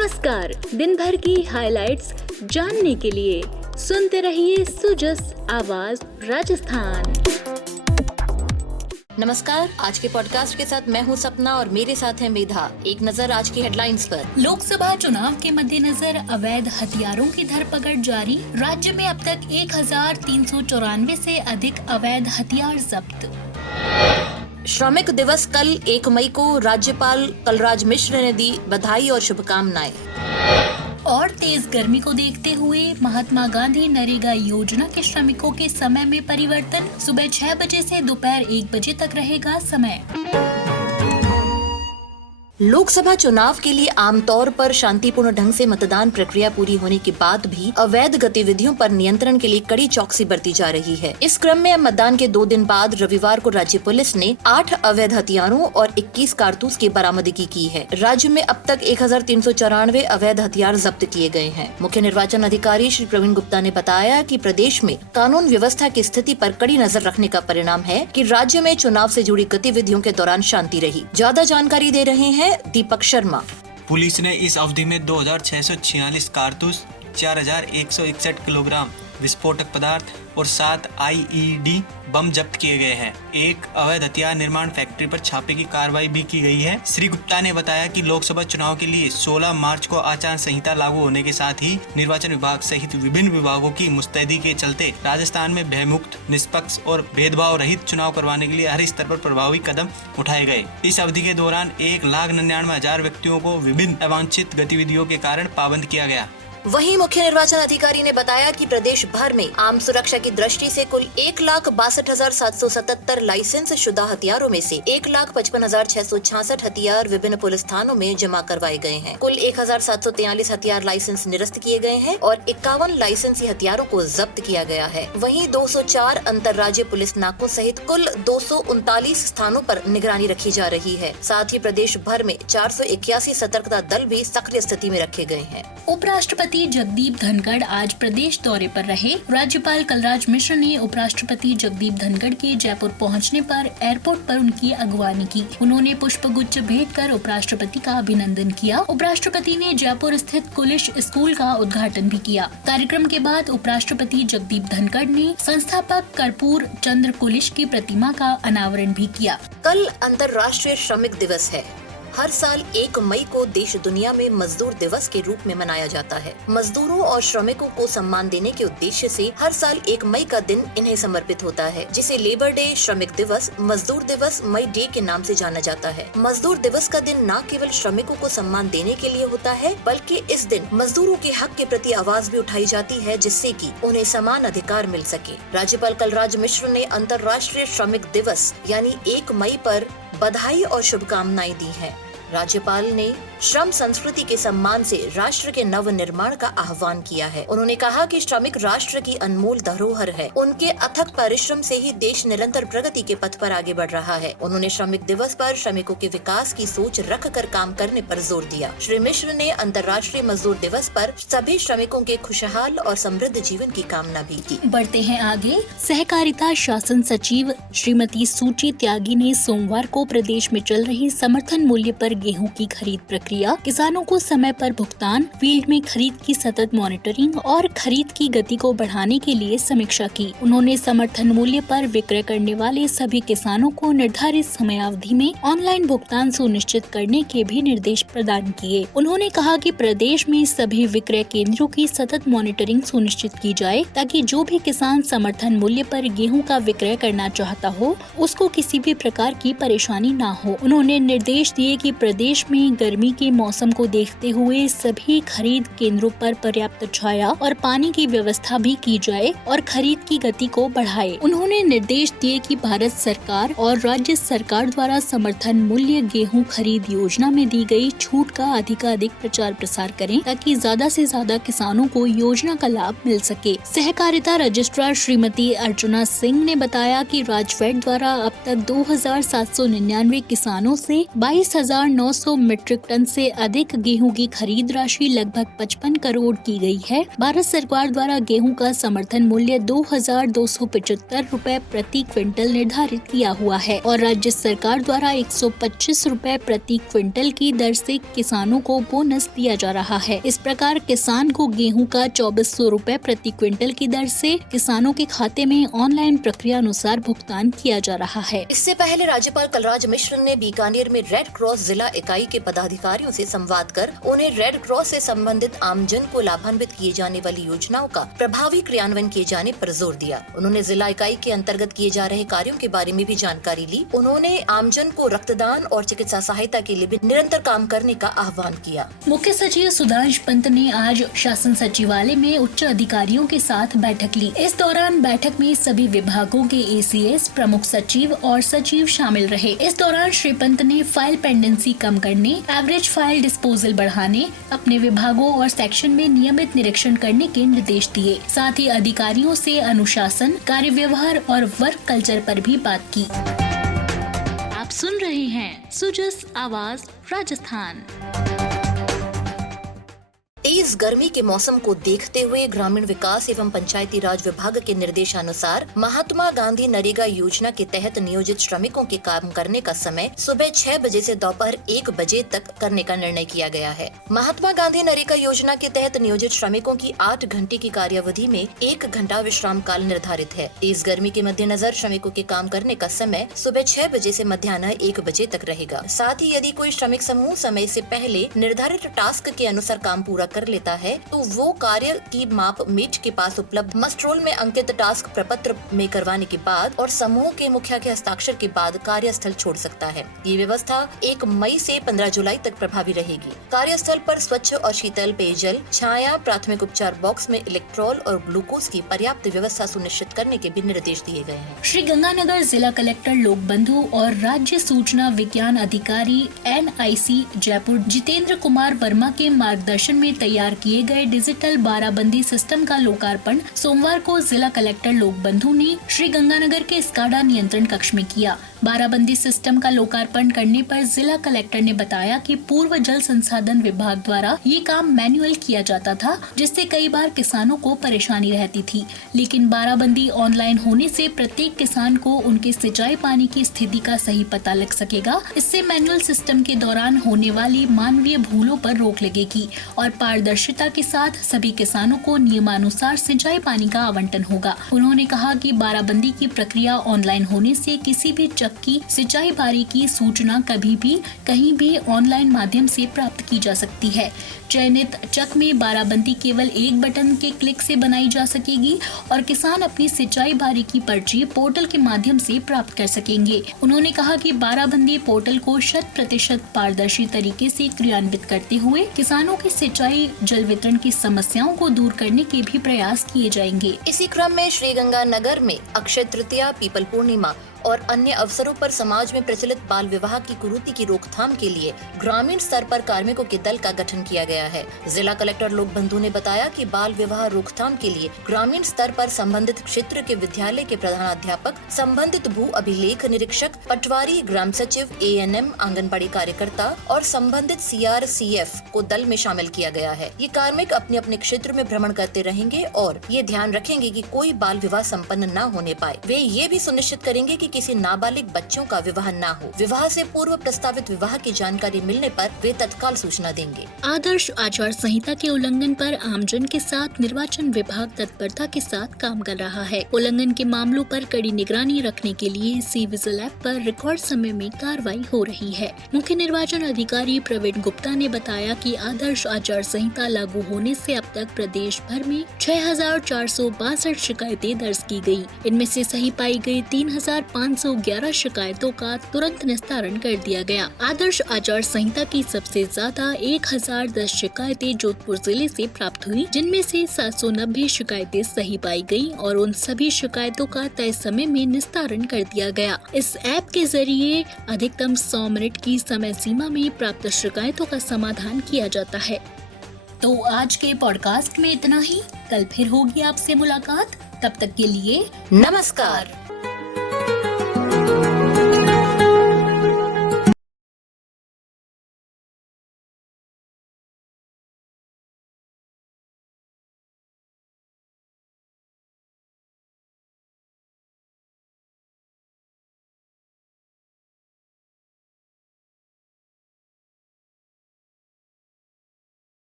नमस्कार। दिन भर की हाइलाइट्स जानने के लिए सुनते रहिए सुजस आवाज राजस्थान। नमस्कार, आज के पॉडकास्ट के साथ मैं हूं सपना और मेरे साथ है मेधा। एक नजर आज की हेडलाइंस पर। लोकसभा चुनाव के मद्देनजर अवैध हथियारों की धरपकड़ जारी। राज्य में अब तक 1394 से अधिक अवैध हथियार जब्त। श्रमिक दिवस कल 1 मई को राज्यपाल कलराज मिश्र ने दी बधाई और शुभकामनाएं। और तेज गर्मी को देखते हुए महात्मा गांधी नरेगा योजना के श्रमिकों के समय में परिवर्तन। सुबह 6 बजे से दोपहर 1 बजे तक रहेगा समय। लोकसभा चुनाव के लिए आमतौर पर शांतिपूर्ण ढंग से मतदान प्रक्रिया पूरी होने के बाद भी अवैध गतिविधियों पर नियंत्रण के लिए कड़ी चौकसी बरती जा रही है। इस क्रम में अब मतदान के 2 दिन बाद रविवार को राज्य पुलिस ने 8 अवैध हथियारों और 21 कारतूस की बरामदगी की है। राज्य में अब तक 1394 अवैध हथियार जब्त किए गए हैं। मुख्य निर्वाचन अधिकारी श्री प्रवीण गुप्ता ने बताया कि प्रदेश में कानून व्यवस्था की स्थिति पर कड़ी नजर रखने का परिणाम है कि राज्य में चुनाव से जुड़ी गतिविधियों के दौरान शांति रही। ज्यादा जानकारी दे रहे हैं दीपक शर्मा। पुलिस ने इस अवधि में 2646 कारतूस, 4161 किलोग्राम विस्फोटक पदार्थ और 7 IED बम जब्त किए गए हैं। एक अवैध हथियार निर्माण फैक्ट्री पर छापे की कार्रवाई भी की गई है। श्री गुप्ता ने बताया कि लोकसभा चुनाव के लिए 16 मार्च को आचार संहिता लागू होने के साथ ही निर्वाचन विभाग सहित विभिन्न विभागों की मुस्तैदी के चलते राजस्थान में भयमुक्त, निष्पक्ष और भेदभाव रहित चुनाव करवाने के लिए हर स्तर पर प्रभावी कदम उठाए गए। इस अवधि के दौरान 1,99,000 व्यक्तियों को विभिन्न अवांछित गतिविधियों के कारण पाबंद किया गया। वहीं मुख्य निर्वाचन अधिकारी ने बताया कि प्रदेश भर में आम सुरक्षा की दृष्टि से कुल 1,62,777 लाइसेंस शुदा हथियारों में से 1,55,666 हथियार विभिन्न पुलिस थानों में जमा करवाए गए हैं। कुल 1,743 हथियार लाइसेंस निरस्त किए गए हैं और 51 लाइसेंसी हथियारों को जब्त किया गया है। वहीं 204 अंतर्राज्यीय पुलिस नाकों सहित कुल 239 स्थानों पर निगरानी रखी जा रही है। साथ ही प्रदेश भर में 481 सतर्कता दल भी सक्रिय स्थिति में रखे गए हैं। उपराष्ट्रपति जगदीप धनखड़ आज प्रदेश दौरे पर रहे। राज्यपाल कलराज मिश्र ने उपराष्ट्रपति जगदीप धनखड़ के जयपुर पहुंचने पर एयरपोर्ट पर उनकी अगवानी की। उन्होंने पुष्पगुच्छ भेंट कर उपराष्ट्रपति का अभिनंदन किया। उपराष्ट्रपति ने जयपुर स्थित कुलिश स्कूल का उद्घाटन भी किया। कार्यक्रम के बाद उपराष्ट्रपति जगदीप धनखड़ ने संस्थापक कर्पूर चंद्र कुलिश की प्रतिमा का अनावरण भी किया। कल अंतर्राष्ट्रीय श्रमिक दिवस है। हर साल 1 मई को देश दुनिया में मजदूर दिवस के रूप में मनाया जाता है। मजदूरों और श्रमिकों को सम्मान देने के उद्देश्य से हर साल 1 मई का दिन इन्हें समर्पित होता है, जिसे लेबर डे, श्रमिक दिवस, मजदूर दिवस, मई डे के नाम से जाना जाता है। मजदूर दिवस का दिन न केवल श्रमिकों को सम्मान देने के लिए होता है, बल्कि इस दिन मजदूरों के हक के प्रति आवाज भी उठाई जाती है, जिससे कि उन्हें समान अधिकार मिल सके। राज्यपाल कलराज मिश्र ने अंतर्राष्ट्रीय श्रमिक दिवस यानी 1 मई पर बधाई और शुभकामनाएं दी हैं। राज्यपाल ने श्रम संस्कृति के सम्मान से राष्ट्र के नव निर्माण का आह्वान किया है। उन्होंने कहा कि श्रमिक राष्ट्र की अनमोल धरोहर है। उनके अथक परिश्रम से ही देश निरंतर प्रगति के पथ पर आगे बढ़ रहा है। उन्होंने श्रमिक दिवस पर श्रमिकों के विकास की सोच रख कर काम करने पर जोर दिया। श्री मिश्र ने अंतर्राष्ट्रीय मजदूर दिवस पर सभी श्रमिकों के खुशहाल और समृद्ध जीवन की कामना भी की। बढ़ते हैं आगे। सहकारिता शासन सचिव श्रीमती सूची त्यागी ने सोमवार को प्रदेश में चल रही समर्थन मूल्य पर गेहूं की खरीद प्रक्रिया, किसानों को समय पर भुगतान, फील्ड में खरीद की सतत मॉनिटरिंग और खरीद की गति को बढ़ाने के लिए समीक्षा की। उन्होंने समर्थन मूल्य पर विक्रय करने वाले सभी किसानों को निर्धारित समयावधि में ऑनलाइन भुगतान सुनिश्चित करने के भी निर्देश प्रदान किए। उन्होंने कहा कि प्रदेश में सभी विक्रय केंद्रों की सतत मॉनिटरिंग सुनिश्चित की जाए, ताकि जो भी किसान समर्थन मूल्य पर गेहूं का विक्रय करना चाहता हो, उसको किसी भी प्रकार की परेशानी न हो। उन्होंने निर्देश दिए कि प्रदेश में गर्मी के मौसम को देखते हुए सभी खरीद केंद्रों पर पर्याप्त छाया और पानी की व्यवस्था भी की जाए और खरीद की गति को बढ़ाए। उन्होंने निर्देश दिए कि भारत सरकार और राज्य सरकार द्वारा समर्थन मूल्य गेहूं खरीद योजना में दी गई छूट का अधिकाधिक प्रचार प्रसार करें, ताकि ज्यादा से ज्यादा किसानों को योजना का लाभ मिल सके। सहकारिता रजिस्ट्रार श्रीमती अर्चना सिंह ने बताया कि राजफेड द्वारा अब तक 2,799 किसानों से 22,900 मीट्रिक टन से अधिक गेहूं की खरीद राशि लगभग 55 करोड़ की गई है। भारत सरकार द्वारा गेहूं का समर्थन मूल्य 2275 रुपए प्रति क्विंटल निर्धारित किया हुआ है और राज्य सरकार द्वारा 125 रुपए प्रति क्विंटल की दर से किसानों को बोनस दिया जा रहा है। इस प्रकार किसान को गेहूं का 2400 रुपए प्रति क्विंटल की दर से किसानों के खाते में ऑनलाइन प्रक्रिया अनुसार भुगतान किया जा रहा है। इससे पहले राज्यपाल कलराज मिश्र ने बीकानेर में रेड क्रॉस जिला इकाई के पदाधिकारियों से संवाद कर उन्हें रेड क्रॉस से संबंधित आमजन को लाभान्वित किए जाने वाली योजनाओं का प्रभावी क्रियान्वयन किए जाने पर जोर दिया। उन्होंने जिला इकाई के अंतर्गत किए जा रहे कार्यों के बारे में भी जानकारी ली। उन्होंने आमजन को रक्तदान और चिकित्सा सहायता के लिए भी निरंतर काम करने का आह्वान किया। मुख्य सचिव सुधांश पंत ने आज शासन सचिवालय में उच्च अधिकारियों के साथ बैठक ली। इस दौरान बैठक में सभी विभागों के एसीएस, प्रमुख सचिव और सचिव शामिल रहे। इस दौरान श्री पंत ने फाइल पेंडेंसी कम करने, एवरेज फाइल डिस्पोजल बढ़ाने, अपने विभागों और सेक्शन में नियमित निरीक्षण करने के निर्देश दिए। साथ ही अधिकारियों से अनुशासन, कार्य व्यवहार और वर्क कल्चर पर भी बात की। आप सुन रहे हैं सुजस आवाज राजस्थान। तेज गर्मी के मौसम को देखते हुए ग्रामीण विकास एवं पंचायती राज विभाग के निर्देशानुसार महात्मा गांधी नरेगा योजना के तहत नियोजित श्रमिकों के काम करने का समय सुबह 6 बजे से दोपहर 1 बजे तक करने का निर्णय किया गया है। महात्मा गांधी नरेगा योजना के तहत नियोजित श्रमिकों की 8 घंटे की कार्यावधि में 1 घंटा विश्राम काल निर्धारित है। तेज गर्मी के मद्देनजर श्रमिकों के काम करने का समय सुबह 6 बजे से मध्याह्न 1 बजे तक रहेगा। साथ ही यदि कोई श्रमिक समूह समय से पहले निर्धारित टास्क के अनुसार काम पूरा कर लेता है तो वो कार्य की माप मेट के पास उपलब्ध मस्ट रोल में अंकित टास्क प्रपत्र में करवाने के बाद और समूह के मुखिया के हस्ताक्षर के बाद कार्यस्थल छोड़ सकता है। ये व्यवस्था 1 मई से 15 जुलाई तक प्रभावी रहेगी। कार्यस्थल पर स्वच्छ और शीतल पेयजल, छाया, प्राथमिक उपचार बॉक्स में इलेक्ट्रॉल और ग्लूकोज की पर्याप्त व्यवस्था सुनिश्चित करने के भी निर्देश दिए गए हैं। श्री गंगानगर जिला कलेक्टर लोकबंधु और राज्य सूचना विज्ञान अधिकारी NIC जयपुर जितेंद्र कुमार वर्मा के मार्गदर्शन में तैयार किए गए डिजिटल बाराबंदी सिस्टम का लोकार्पण सोमवार को जिला कलेक्टर लोकबंधु ने श्री गंगानगर के स्काडा नियंत्रण कक्ष में किया। बाराबंदी सिस्टम का लोकार्पण करने पर जिला कलेक्टर ने बताया कि पूर्व जल संसाधन विभाग द्वारा ये काम मैन्युअल किया जाता था, जिससे कई बार किसानों को परेशानी रहती थी। लेकिन बाराबंदी ऑनलाइन होने से प्रत्येक किसान को उनके सिंचाई पानी की स्थिति का सही पता लग सकेगा। इससे मैनुअल सिस्टम के दौरान होने वाली मानवीय भूलों पर रोक लगेगी और पारदर्शिता के साथ सभी किसानों को नियमानुसार सिंचाई पानी का आवंटन होगा। उन्होंने कहा कि बाराबंदी की प्रक्रिया ऑनलाइन होने से किसी भी चक की सिंचाई बारी की सूचना कभी भी कहीं भी ऑनलाइन माध्यम से प्राप्त की जा सकती है। चयनित चक में बाराबंदी केवल एक बटन के क्लिक से बनाई जा सकेगी और किसान अपनी सिंचाई बारी की पर्ची पोर्टल के माध्यम से प्राप्त कर सकेंगे। उन्होंने कहा कि बाराबंदी पोर्टल को 100% पारदर्शी तरीके से क्रियान्वित करते हुए किसानों की सिंचाई जल वितरण की समस्याओं को दूर करने के भी प्रयास किए जाएंगे। इसी क्रम में श्रीगंगानगर में अक्षय तृतीया, पीपल पूर्णिमा और अन्य अवसरों पर समाज में प्रचलित बाल विवाह की कुरीति की रोकथाम के लिए ग्रामीण स्तर पर कार्मिकों के दल का गठन किया गया है। जिला कलेक्टर लोकबंधु ने बताया कि बाल विवाह रोकथाम के लिए ग्रामीण स्तर पर संबंधित क्षेत्र के विद्यालय के प्रधानाध्यापक, संबंधित भू अभिलेख निरीक्षक, पटवारी, ग्राम सचिव, ANM, आंगनबाड़ी कार्यकर्ता और संबंधित CRCF को दल में शामिल किया गया है। ये कार्मिक अपने अपने क्षेत्र में भ्रमण करते रहेंगे और ये ध्यान रखेंगे कि कोई बाल विवाह संपन्न न होने पाए। वे ये भी सुनिश्चित करेंगे कि किसी नाबालिग बच्चों का विवाह न हो। विवाह से पूर्व प्रस्तावित विवाह की जानकारी मिलने पर वे तत्काल सूचना देंगे। आदर्श आचार संहिता के उल्लंघन पर आमजन के साथ निर्वाचन विभाग तत्परता के साथ काम कर रहा है। उल्लंघन के मामलों पर कड़ी निगरानी रखने के लिए सी-विजिल ऐप पर रिकॉर्ड समय में कार्रवाई हो रही है। मुख्य निर्वाचन अधिकारी प्रवीण गुप्ता ने बताया कि आदर्श आचार संहिता लागू होने से अब तक प्रदेश भर में 6,462 शिकायतें दर्ज की गयी। इनमें से सही पाई गई 3,511 शिकायतों का तुरंत निस्तारण कर दिया गया। आदर्श आचार संहिता की सबसे ज्यादा 1,010 शिकायतें जोधपुर जिले से प्राप्त हुई, जिनमें से 790 शिकायतें सही पाई गयी और उन सभी शिकायतों का तय समय में निस्तारण कर दिया गया। इस ऐप के जरिए अधिकतम 100 मिनट की समय सीमा में प्राप्त शिकायतों का समाधान किया जाता है। तो आज के पॉडकास्ट में इतना ही। कल फिर होगी आपसे मुलाकात। तब तक के लिए नमस्कार।